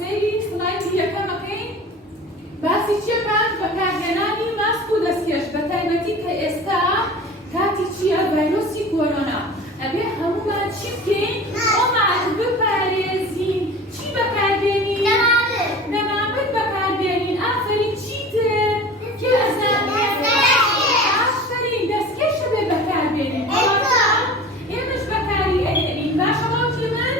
سەیری سڵایتی یەکەمەکەین باسی چێکات بەکارهێنانی ماسک و دەستکێش بە تایبەتی کە ئێستا کاتی چییە ڤایرۆسی کۆرۆنا ئەبێ هەموومان چی بکەین خۆمان بپارێزین چی بەکاربێنین دەمامک بەکاربێنین ئافەرین چیتر کێ ئافەرین دەستکێشە بێ بەکاربێنین ئێمەش بەکاری ئەهێنین باشە باوکی من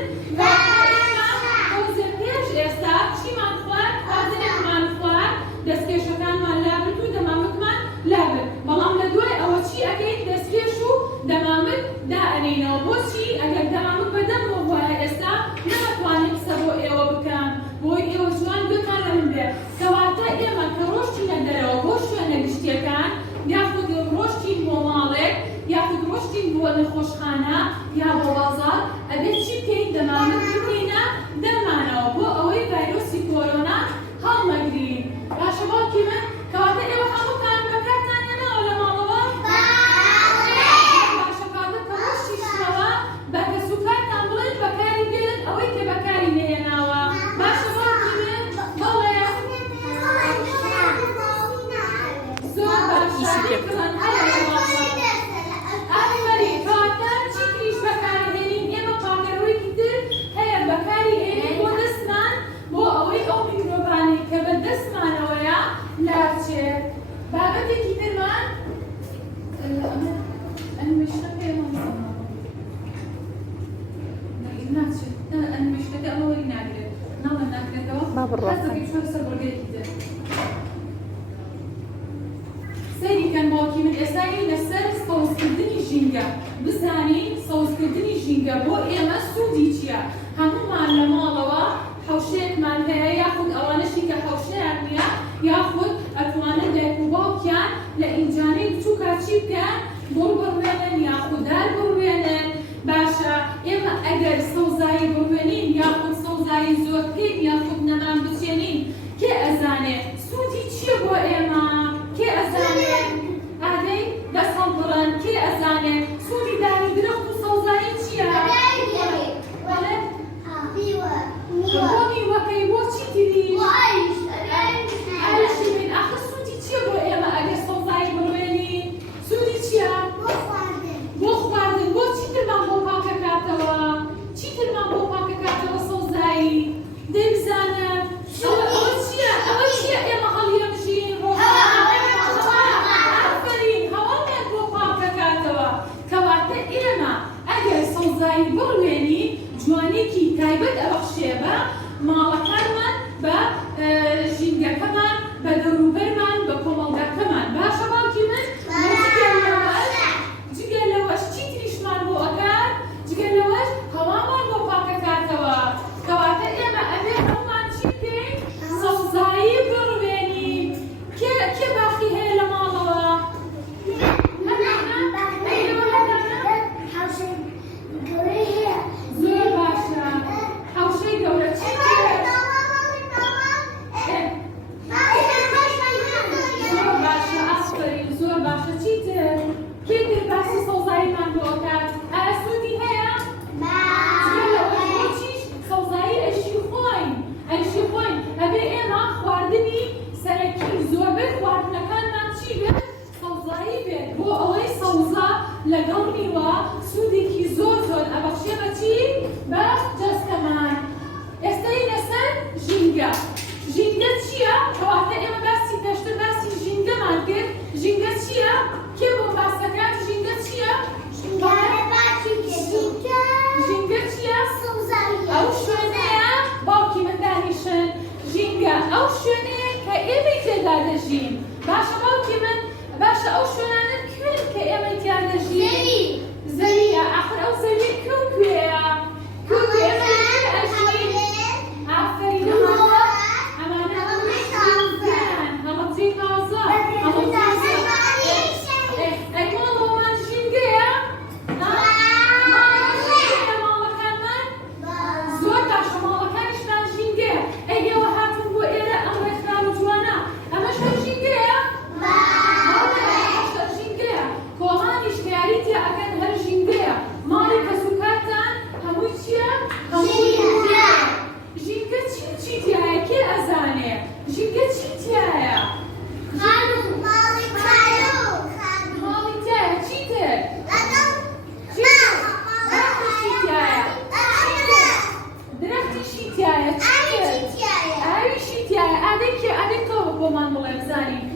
ئەوزە پێش ئێستا چیمان خوارد حاضرێکمان خوارد دەستکێشەکانمان لابن و دەمامکمان لابن بەڵام لە دوای ئەوە چی ئەکەین دەستکێش و دەمامک دائەنینەوە بۆچی ئەگەر دەمامک بەدەمەوە وایە ئێستا نەمەتوانم قسە بۆ ئێوە بکەم بۆی ئێوە جوان بتان لە من بێ کەواتە ئێمە کە ڕۆشتینە دەرەوە بۆ شوێنە گشتیەکان یاخود ڕۆشتین بۆ ماڵێک یاخود ڕۆشتین بۆ نەخۆشخانە یا بۆ بازاڕ ئەبێت چی بکەین دەمامک بکەینە دەمانەوە بۆ ئەوەی ڤایرۆسی کۆرۆنا هەڵمەگرین باشە باوکی من کەواتە ئێوە هەمووتان بەکارتان هێناوە لە ماڵەوە باشە کاتە کە ڕۆشتیشنەوە بە کەسوکارتان بڵێن بەکاری بێنن ئەوەی کە بەکاری نەهێناوە باشە باوکی من بەڵێ زۆر باشە ئافەرین کەواتە چی تریش بەکارهێنین ئێمە پاکەرەوەیەکی تر هەیە بەکاری هێنین بۆ دەستمان بۆ ئەوەی ئەو میکرۆبانەی کە بە دەستمانەوەیە ناچێت بابەتێکی ترمان ئەنوێشتەکە ئێمە ناچێت ئەنوێشتەکە ئەمەوەی ناگرێت ناڵە ناکرێتەوە حەزەکەی چۆن سەر بەرگەیەکی تر سەیریکەن باوکی من ئێستاگەی لەسەر سەوزکردنی ژینگە بزانین سەوزکردنی ژینگە بۆ ئێمە سوودی چییە هەموومان لە ماڵەوە حەوشەیەکمان هەیە یاخود ئەوانەشی کە حەوشەیان نییە یاخود ئەتوانن دایک و باوکیان لە ئینجانەی بچووکە چی بکەن گوڵ بڕوێنن یاخود دار بڕوێنن باشە ئێمە ئەگەر سەوزایی بڕوێنین یاخود سەوزایی زۆر بکەین یاخود نەمان بچێنین کێ ئەزانێ سوودی چییە بۆ ئێمە کێ ئەزانێ ئادەی دەست هەڵبڕن کێ ئەزانێ سوودی داری درەخت و سەوزایی چییە بۆ میوەکەی بۆ چی تریش ئەرشی من ئاخر سوودی چییە بۆ ئێمە ئەگەر سەوزایی بڕوێنین سوودی چییە بۆ خواردن بۆ چیترمان بۆ پاکەکاتەوە چیترمان بۆ پاکەکاتەوە سەوزایی دەیبزانە ئەوە چییە ئێمە هەڵیەمژین ئافەرین هەواڵیان بۆ پاکەکاتەوە کەواتە ئێمە ئەگەر سەوزایی بڕوێنین جوانێکی تایبەت ئەبەخشێ بە ماڵەکانمان بە ژینگەکەمان بە دەوروبەرمان بە کۆمەڵگاکەمان باشە باوکی من جگە لەوەش چی تریشمان بۆ ئەکات جگە لەوەش هەوامان بۆ پاکەکاتەوە کەواتە ئێمە ئەبێ هەموومان چی بکەین سەوزایی بڕوێنین کێ باخی هەیە لە ماڵەوە زۆر باشە حەوشەی گەورە چی زۆر باشە ئاسفەرین زۆر باشە چیتر کێ تر باسی سەوزاییمان بۆ ئەکات ئایا سوودی هەیە چیش سەوزایی ئەشی خۆین ئەبێ ئێمە خواردنی سەرەکی زۆربەی خواردنەکانمان چی بێت سەوزایی بێت بۆ ئەوەی سەوزا لەگەڵ میوە سوودێکی زۆر ئەبەخشێ بە چی بە جەستەمان ئێستای لەسەر ژینگە چییە کەواتە ئێمە باسی پێشتر باسی ژینگەمان کرد ژینگە چییە کێ بۆ باسەکان ژینگە چییە ژینگە چییە ئەو شوێنەیە باوکی من دانیشن ژینگە ئەو شوێنەیە کە ئێمەی تێدا دەژین باشە باوکی من باشە ئەو شوێنانە کوێن کە ئێمەی تیان دەژین زەریە ئاخر ئەو زەریە کوێیە ئافەرین ئەمانە هەڵەبجێ تازە ئەیماڵەوەمان ژینگەیە ماڵەکانمان زۆر باشە ماڵەکانیشمان ژینگەیە ئەگەوە هاتون بۆ ئێرە ئەم ڕێکخراو جوانە ئەمەش هەر ژینگەیە ژینگەیە کۆڵانیش دیاری تێ ئەکەن هەر ژینگەیە ماڵی کەسوکارتان هەمووی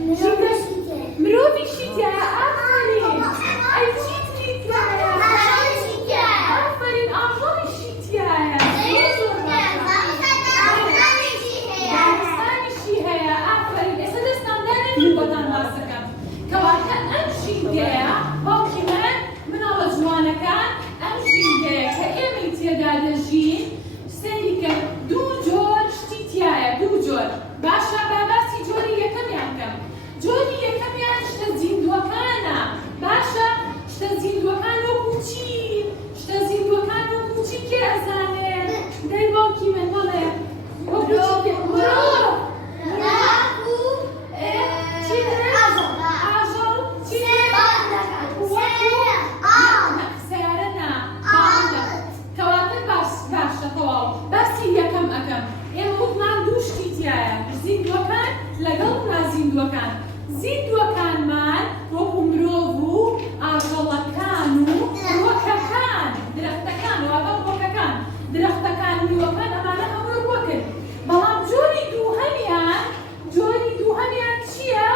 مرۆڤیشی تایە ئافرین ئەی چیت تایە ئافرین ئاژەڵیشی تایە دارستانیشی هەیە ئافرین ئێستا دەستان دانێنی بۆتان باسەکەم کەواتە ئەم ژینگەیە باوکی مناڵە جوانەکان ئەم ژینگەیە کە ئێمەی تێدا دەژین سەیریکە دوو جۆر شتی تایە دوو جۆر باشە باسی جۆری یەکەمیان کەم جۆری یەکەمیان شتە زیندووەکانە باشە شتە زیندووەکان وەکو چی شتە زیندووەکان وەکو چی کێ ئەزانێت دەی باوکی من بەڵێ وەکو چی مرۆڤ زیندووەکان زیندووەکانمان وەکو مرۆڤ و ئاژەڵەکان و ڕۆکەکان درەختەکان وابە ڕۆکەکان درەختەکان نیوەکان ئەمانە هەموو ڕۆکن بەڵام جۆری دووهەمیان چییە؟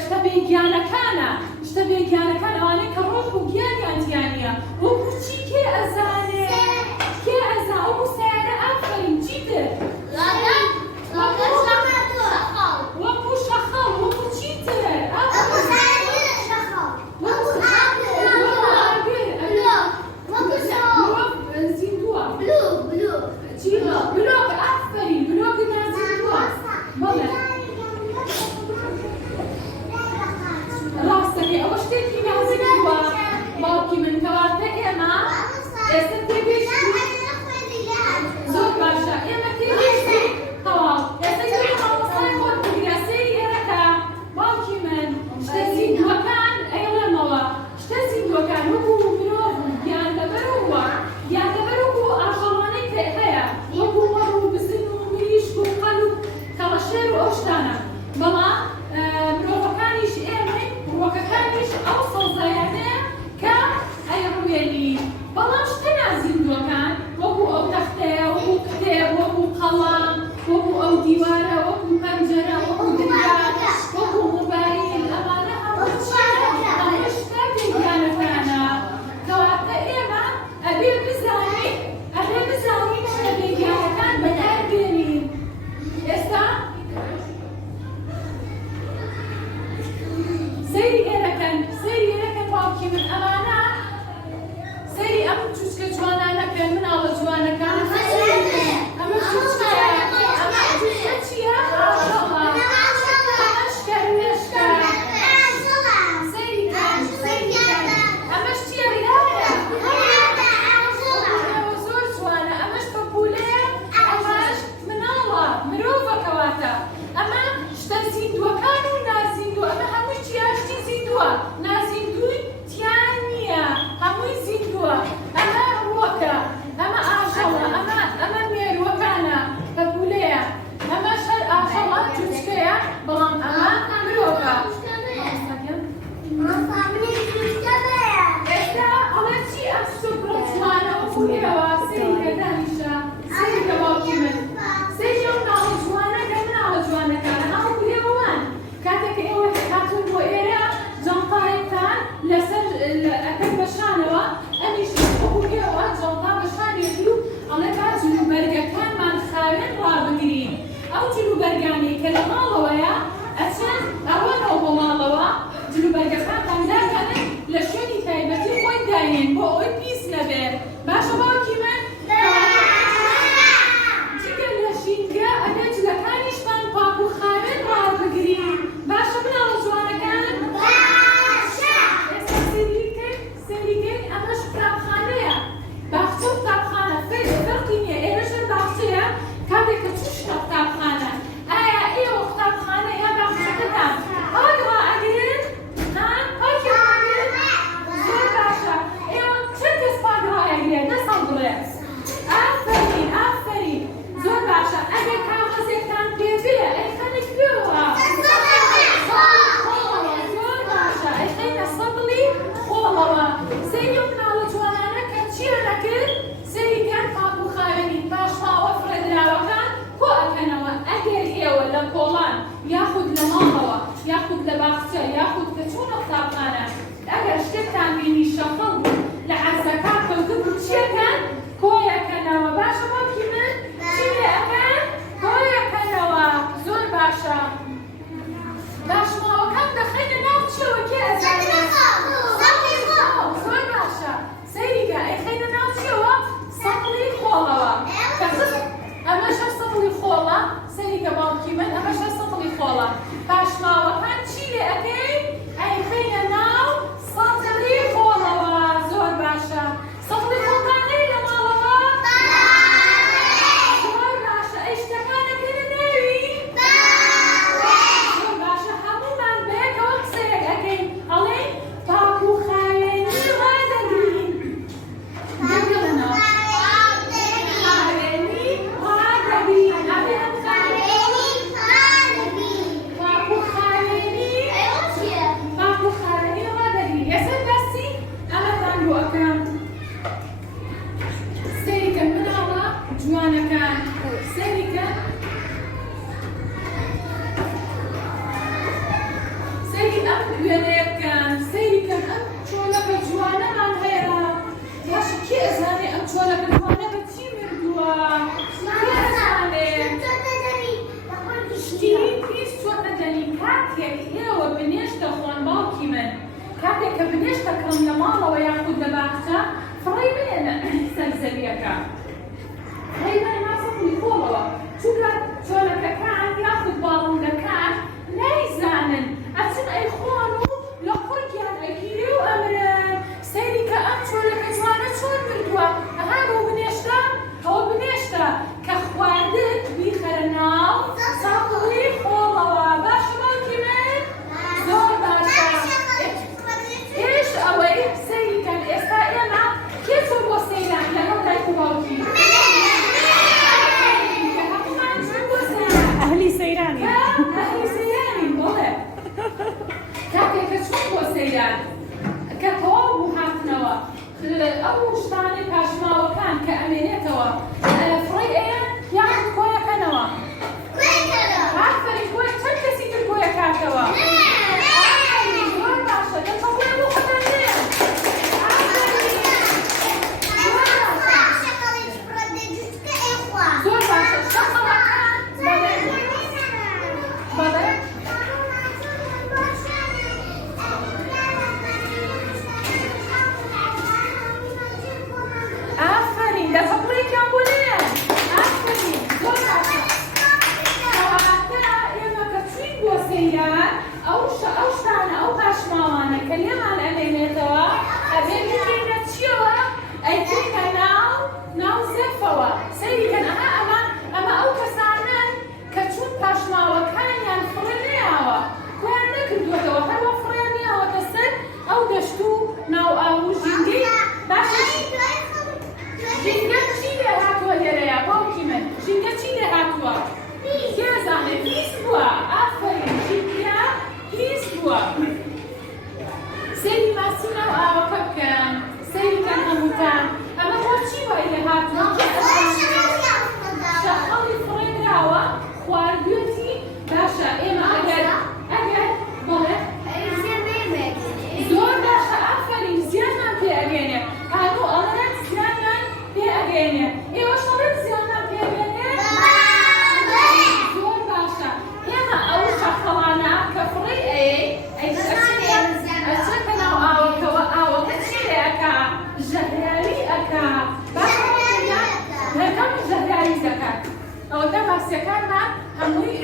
شتە بێگیانەکانە شتە بێگیانەکان ئەوانەی کە ڕۆح و گیانیان تیانە وەکو چی کێ ئەزانێت کێ ئەزا وەکو سەیارە ئافرین چیتر باخچە یاخود کە چوونە قوتابخانە ئەگەر شتێکتان بینی شەقڵ بوو لە عەرزەکە کەوتبوو چیەکەن؟ کۆیەکەنەوە. باشە باوکی من؟ چی لێ ئەکەن؟ کۆیەکەنەوە. زۆر باشە. داشماوەکان دەخەینە ناو چیەوە کێ ئەزانێت؟ زۆر باشە. سەیریکە ئەیخەینە ناو چیەوە؟ سەقڵی خۆڵەوە. ئەمەشە سەقڵی خۆڵە. سەیریکە باوکی من ئەمەشە سەقڵی خۆڵە. داشماوەکان چی لێ ئەکەین؟ ئەیخەینە ناو سەقڵی خۆڵەوە. زۆر باشە. سەقڵی خۆڵتان هەیە لە ماڵەوە؟ زۆر باشە. ئەی شتەکان ئەکەنە ناوی؟ زۆر باشە. هەموومان بەیەکەوە قسەیەک ئەکەین ئەڵێین پاک و خاوێنی ڕادەگرین. دەگەڵنەوە. خاوێنی ڕادەگرین. ئەبێ ئەم خاوێنی پاک و خاوێنی پاک و خاوێنی ڕادەگرین. ئێستا دەستی ئەمەتان بۆ ئەکەم. سەیریکە مناڵە جوانەکان. سەیریکە سەیری ئەم وێنەیە بکەن. سەیریکە ئەم چۆلەکە جوانەمان هەیە. باشە کێ ئەزانێ ئەم چۆلەکە جوانە بە چی مردووە؟ کێ ئەزانێت؟ شتی پیس چۆتە دەنی. کاتێک ئێوە بنێشت دەخۆن باوکی من، کاتێک کە بنێشت دەکەن لە ماڵەوە یاخود لە باخچە، فڕی بێنە سەر زەویەکە. فڕی بێنە سەقڵی خۆڵەوە. چونکە چۆلەکەکان یاخود باڵندەکان نایزانن. ئەچن ئەیخۆن و لە خۆیان ئەگیرێ و ئەمرن. سەیریکە ئەم چۆلەکە جوانە چۆن مردووە؟ ئەها بۆ بنێشتە؟ ئەوە بنێشتە کە خواردن بیخەرە ناو سەقڵی خۆڵەوە. باشە باوکی من؟ زۆر باشە. پێش ئەوەی سەیریکەن ئێستا ئێمە کێ چۆ بۆ سەیران لەگەڵ دایک و باوکی؟ هەموومان چۆن بۆ سەیران؟ ئەهلی سەیرانی. ئەهلی سەیرانین. بەڵێ. کاتێک کە چۆن بۆ سەیران کە تەواو بوو هاتنەوە ئەو شتانەی پاشماوەکان کە ئەمێنێتەوە فڕی ئەیان یان کۆیەکەنەوە؟ ئافەرین. کۆی چەند کەسی تر کۆیەکاتەوە؟ ئافەرین. زۆر باشە. دەچە کۆی بۆ خەتەرنێ. ئافەرین. زۆر باشە. شەقڵەکان بەڵێ. بەڵێ. ئافەرین. دەچە کوڕێکیان بۆ لێیە. ئافەرین. زۆر باشە. کەواتە ئێمە کە چووین بۆ سەیران ئەو شتانە ئەو پاشماوانە کە لێمان ئەمێنێتەوە ئەبێ بکەینە چیەوە؟ ئەیکەینە ناو زەفەوە. سەیریکەن ئەمە ئەو کەسانن کە چوون پاشماوەکانیان فڕی نەیاوە. کۆیان نەکردووەتەوە. هەروە فڕیان نەیاوەتە سەر ئەو دەشت و ناو ئاو و ژینگەی. باشە ژینگە چی لێ هاتووە لێرەیە باوکی من؟ ژینگە چی لێ هاتووە؟ کێ ئەزانێت؟ پیس بووە. ئافەرین. ژینگە پیس بووە. سەیری ماسی ناو ئاوەکە بکەن. سەیریکەن هەمووتان. ئەمە بۆ چی وای لێ هاتووە؟ کێ ئەزانێت؟ شەقڵی فڕێدراوە خواردوێتی. باشە ئێمە ئەگەر بڵێ. زۆر باشە. ئافەرین. زیانمان پێ ئەگەێنێ. هانوو ئەڵێن زیانمان پێ ئەگەێنێ. ئێوەش ئەڵێن زیانمان پێ ئەگەێنێ؟ زۆر باشە. ئێمە ئەو شەقڵانە کە فڕی ئەچێتە ناو ئاوەکەوە. ئاوەکە چی لێ ئەکا؟ ژەهراوی ئەکا. باشە هەکەم ژەهراوی دەکات. ئەوەتە باسیەکانمان هەمووی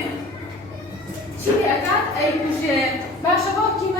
چی لێ ئەکات؟ ئەیکوژێ. باشە باوکی من